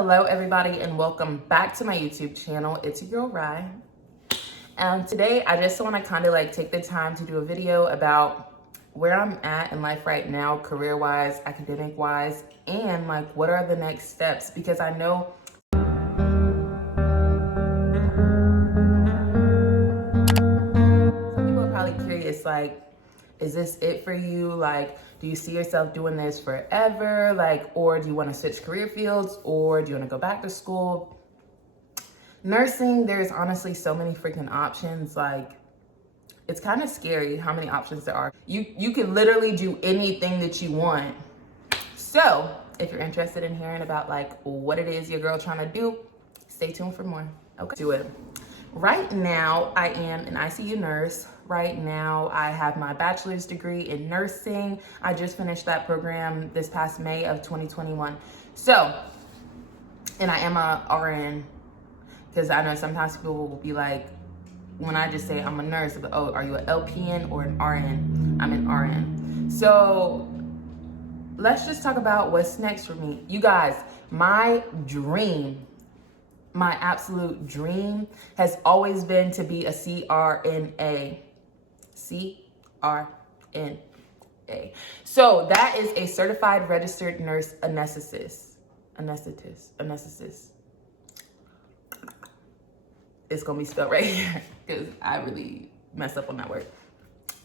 Hello everybody and welcome back to my YouTube channel. It's your girl Rye. And today I just want to kind of like take the time to do a video about where I'm at in life right now, career-wise, academic-wise, and like what are the next steps, because I know some people are probably curious, like, is this it for you? Like, do you see yourself doing this forever? Like, or do you want to switch career fields, or do you want to go back to school? Nursing, there's honestly so many freaking options. Like, it's kind of scary how many options there are. You can literally do anything that you want. So if you're interested in hearing about like what it is your girl trying to do, stay tuned for more. Okay, do it. Right now, I am an ICU nurse. Right now, I have my bachelor's degree in nursing. I just finished that program this past May of 2021. So, and I am a RN, because I know sometimes people will be like, when I just say I'm a nurse, but oh, are you an LPN or an RN? I'm an RN. So let's just talk about what's next for me. You guys, my dream, my absolute dream has always been to be a CRNA. CRNA. So that is a certified registered nurse anesthetist. Anesthetist. It's gonna be spelled right here because I really messed up on that word.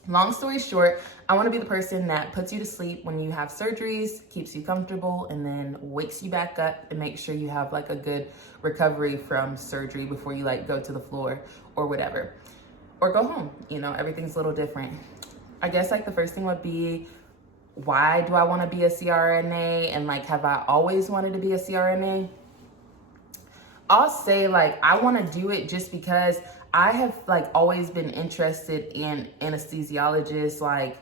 Long story short, I want to be the person that puts you to sleep when you have surgeries, keeps you comfortable, and then wakes you back up and makes sure you have like a good recovery from surgery before you like go to the floor or whatever, or go home. You know, everything's a little different. I guess like the first thing would be, why do I want to be a CRNA? And like, have I always wanted to be a CRNA? I'll say like, I want to do it just because I have like always been interested in anesthesiologists. Like,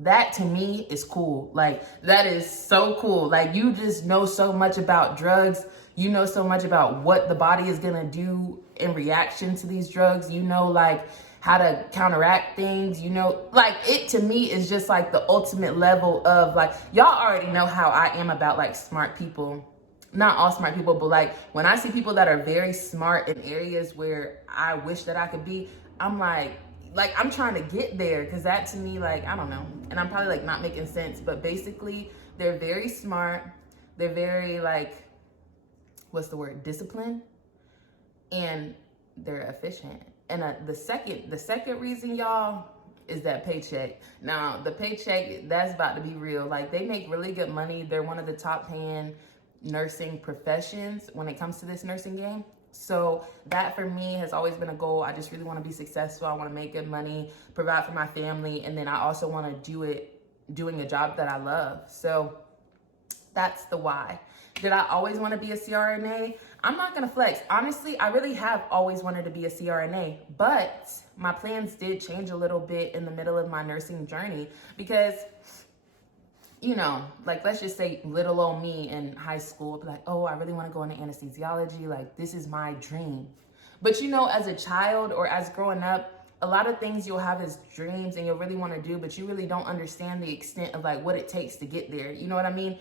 that to me is cool. Like, that is so cool. Like, you just know so much about drugs. You know so much about what the body is going to do in reaction to these drugs. You know, like, how to counteract things, you know, like, it to me is just like the ultimate level of like, y'all already know how I am about like smart people. Not all smart people, but like when I see people that are very smart in areas where I wish that I could be, I'm like I'm trying to get there, because that to me, like, I don't know, and I'm probably like not making sense, but basically they're very smart, they're very like, what's the word, disciplined, and they're efficient. And the second reason, y'all, is that paycheck. Now the paycheck, that's about to be real. Like, they make really good money. They're one of the top paying nursing professions when it comes to this nursing game. So that for me has always been a goal. I just really want to be successful. I want to make good money, provide for my family, and then I also want to do it doing a job that I love. So that's the why. Did I always want to be a CRNA? I'm not going to flex. Honestly, I really have always wanted to be a CRNA, but my plans did change a little bit in the middle of my nursing journey, because you know, like, let's just say little old me in high school, be like, oh, I really want to go into anesthesiology. Like, this is my dream. But you know, as a child or as growing up, a lot of things you'll have as dreams and you'll really want to do, but you really don't understand the extent of like what it takes to get there. You know what I mean?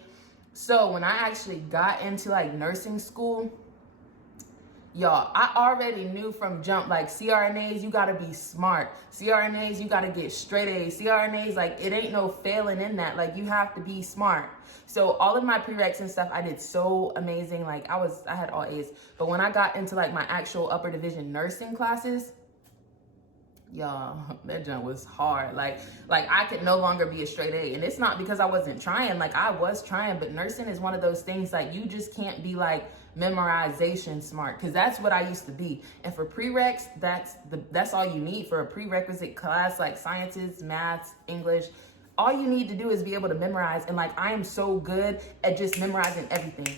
So when I actually got into like nursing school, y'all, I already knew from jump, like, CRNAs, you gotta be smart. CRNAs, you gotta get straight A's. CRNAs, like, it ain't no failing in that. Like, you have to be smart. So all of my prereqs and stuff, I did so amazing. Like, I had all A's. But when I got into like my actual upper division nursing classes, y'all, that jump was hard. Like I could no longer be a straight A. And it's not because I wasn't trying. Like, I was trying, but nursing is one of those things, like, you just can't be like memorization smart, because that's what I used to be. And for prereqs, that's all you need for a prerequisite class, like sciences, maths, English. All you need to do is be able to memorize. And like, I am so good at just memorizing everything,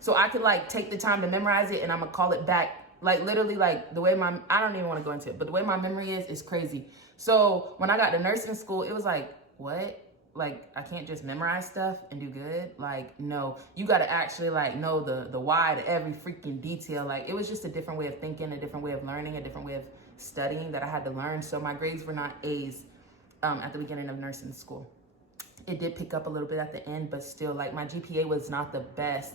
so I could like take the time to memorize it, and I'm gonna call it back. Like, literally, like, the way I don't even want to go into it, but the way my memory is crazy. So when I got to nursing school, it was like, what? Like, I can't just memorize stuff and do good. Like, no, you got to actually like know the why to every freaking detail. Like, it was just a different way of thinking, a different way of learning, a different way of studying that I had to learn. So my grades were not A's at the beginning of nursing school. It did pick up a little bit at the end, but still, like, my GPA was not the best.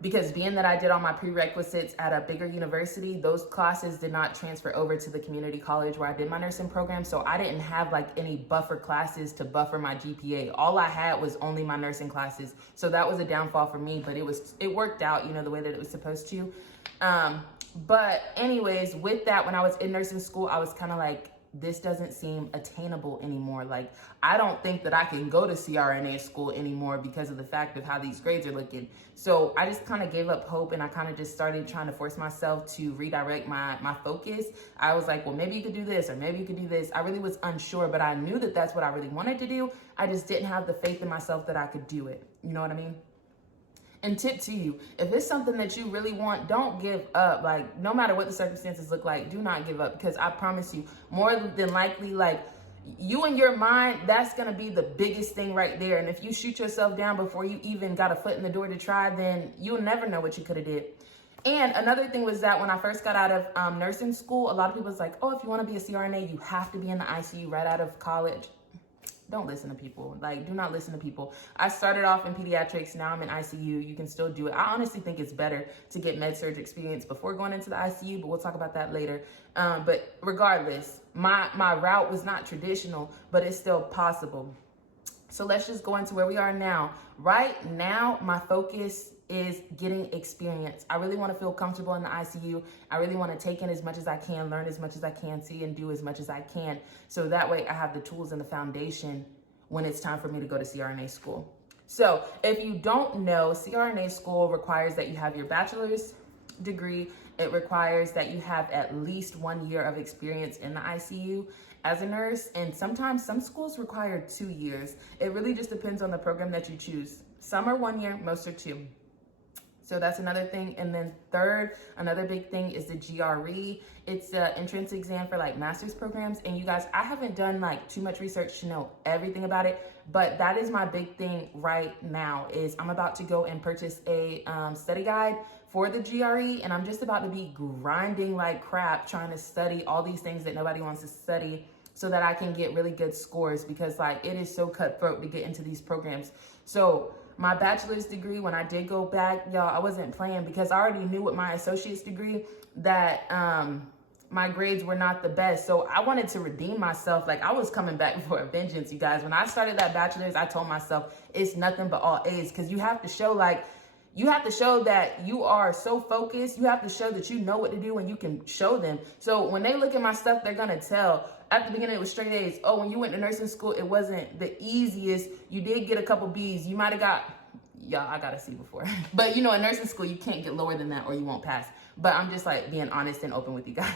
because being that I did all my prerequisites at a bigger university, those classes did not transfer over to the community college where I did my nursing program. So I didn't have like any buffer classes to buffer my GPA. All I had was only my nursing classes. So that was a downfall for me, but it worked out, you know, the way that it was supposed to. But anyways, with that, when I was in nursing school, I was kind of like, this doesn't seem attainable anymore. Like, I don't think that I can go to CRNA school anymore because of the fact of how these grades are looking. So I just kind of gave up hope, and I kind of just started trying to force myself to redirect my focus. I was like, well, maybe you could do this, or maybe you could do this. I really was unsure, but I knew that that's what I really wanted to do. I just didn't have the faith in myself that I could do it. You know what I mean? And tip to you, if it's something that you really want, don't give up. Like, no matter what the circumstances look like, do not give up, because I promise you, more than likely, like, you in your mind, that's going to be the biggest thing right there. And if you shoot yourself down before you even got a foot in the door to try, then you'll never know what you could have did. And another thing was that when I first got out of nursing school, a lot of people was like, oh, if you want to be a CRNA, you have to be in the ICU right out of college. Don't listen to people. Like, do not listen to people. I started off in pediatrics. Now I'm in ICU. You can still do it. I honestly think it's better to get med-surg experience before going into the ICU, but we'll talk about that later. But regardless, my route was not traditional, but it's still possible. So let's just go into where we are now. Right now, my focus is getting experience. I really want to feel comfortable in the ICU. I really want to take in as much as I can, learn as much as I can, see and do as much as I can. So that way I have the tools and the foundation when it's time for me to go to CRNA school. So if you don't know, CRNA school requires that you have your bachelor's degree. It requires that you have at least 1 year of experience in the ICU as a nurse. And sometimes some schools require 2 years. It really just depends on the program that you choose. Some are 1 year, most are 2. So that's another thing. And then third, another big thing is the GRE. It's the entrance exam for like master's programs. And you guys, I haven't done like too much research to know everything about it, but that is my big thing right now. Is I'm about to go and purchase a study guide for the GRE, and I'm just about to be grinding like crap trying to study all these things that nobody wants to study so that I can get really good scores, because like it is so cutthroat to get into these programs. So my bachelor's degree, when I did go back, y'all, I wasn't playing, because I already knew with my associate's degree that my grades were not the best. So I wanted to redeem myself. Like, I was coming back for a vengeance, you guys. When I started that bachelor's, I told myself it's nothing but all A's, because you have to show like, you have to show that you are so focused. You have to show that you know what to do, and you can show them. So when they look at my stuff, they're going to tell. At the beginning, it was straight A's. Oh, when you went to nursing school, it wasn't the easiest. You did get a couple B's. You might have got, y'all, I got a C before. But, you know, in nursing school, you can't get lower than that or you won't pass. But I'm just, like, being honest and open with you guys.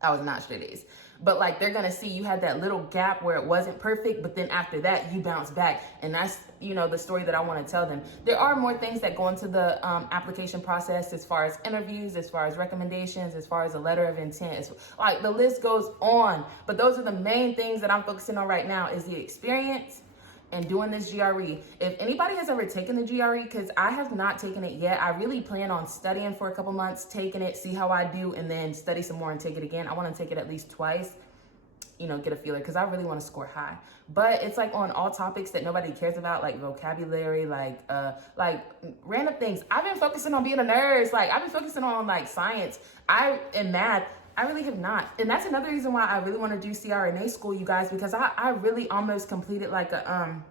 I was not straight A's. But, like, they're going to see you had that little gap where it wasn't perfect, but then after that, you bounce back. And that's, you know, the story that I want to tell them. There are more things that go into the application process, as far as interviews, as far as recommendations, as far as a letter of intent. It's, like, the list goes on. But those are the main things that I'm focusing on right now, is the experience and doing this GRE. If anybody has ever taken the GRE, because I have not taken it yet, I really plan on studying for a couple months, taking it, see how I do, and then study some more and take it again. I want to take it at least twice, you know, get a feeler, because I really want to score high. But it's like on all topics that nobody cares about, like vocabulary, like random things. I've been focusing on being a nurse. Like, I've been focusing on like science. And math, I really have not. And that's another reason why I really want to do CRNA school, you guys, because I really almost completed like a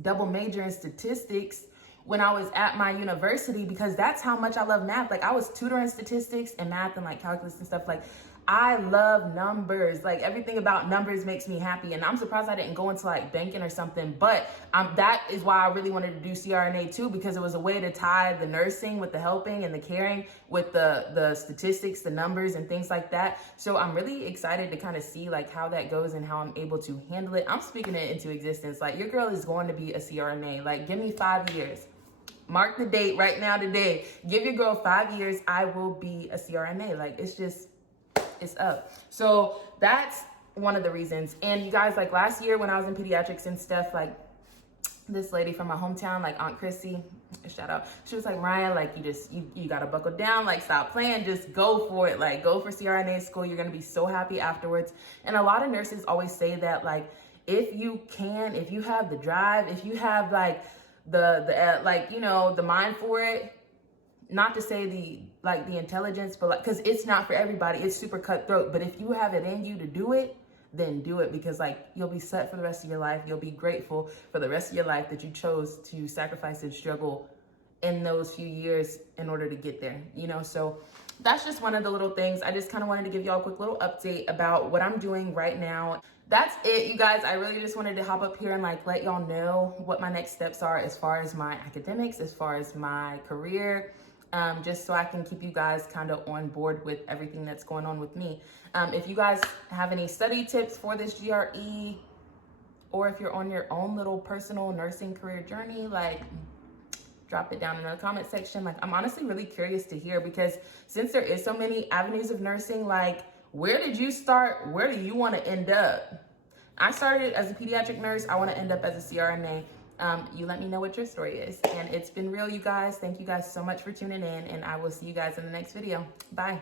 double major in statistics when I was at my university, because that's how much I love math. Like, I was tutoring statistics and math and like calculus and stuff. Like, I love numbers. Like, everything about numbers makes me happy. And I'm surprised I didn't go into like banking or something. But that is why I really wanted to do CRNA too, because it was a way to tie the nursing with the helping and the caring with the statistics, the numbers and things like that. So I'm really excited to kind of see like how that goes and how I'm able to handle it. I'm speaking it into existence. Like, your girl is going to be a CRNA. Like, give me 5 years. Mark the date right now today. Give your girl 5 years. I will be a CRNA. Like, it's up. So that's one of the reasons. And you guys, like last year when I was in pediatrics and stuff, like this lady from my hometown, like Aunt Chrissy, shout out, she was like, Ryan, like you gotta buckle down, like stop playing, just go for it, like go for CRNA school. You're gonna be so happy afterwards. And a lot of nurses always say that, like, if you have the drive, if you have like like, you know, the mind for it. Not to say the intelligence, but like, because it's not for everybody. It's super cutthroat. But if you have it in you to do it, then do it, because like you'll be set for the rest of your life. You'll be grateful for the rest of your life that you chose to sacrifice and struggle in those few years in order to get there, you know? So that's just one of the little things. I just kind of wanted to give y'all a quick little update about what I'm doing right now. That's it, you guys. I really just wanted to hop up here and like let y'all know what my next steps are as far as my academics, as far as my career, just so I can keep you guys kind of on board with everything that's going on with me. If you guys have any study tips for this GRE, or if you're on your own little personal nursing career journey, like drop it down in the comment section. Like, I'm honestly really curious to hear, because since there is so many avenues of nursing, like, where did you start? Where do you want to end up? I started as a pediatric nurse. I want to end up as a CRNA. You let me know what your story is. And it's been real, you guys. Thank you guys so much for tuning in, and I will see you guys in the next video. Bye.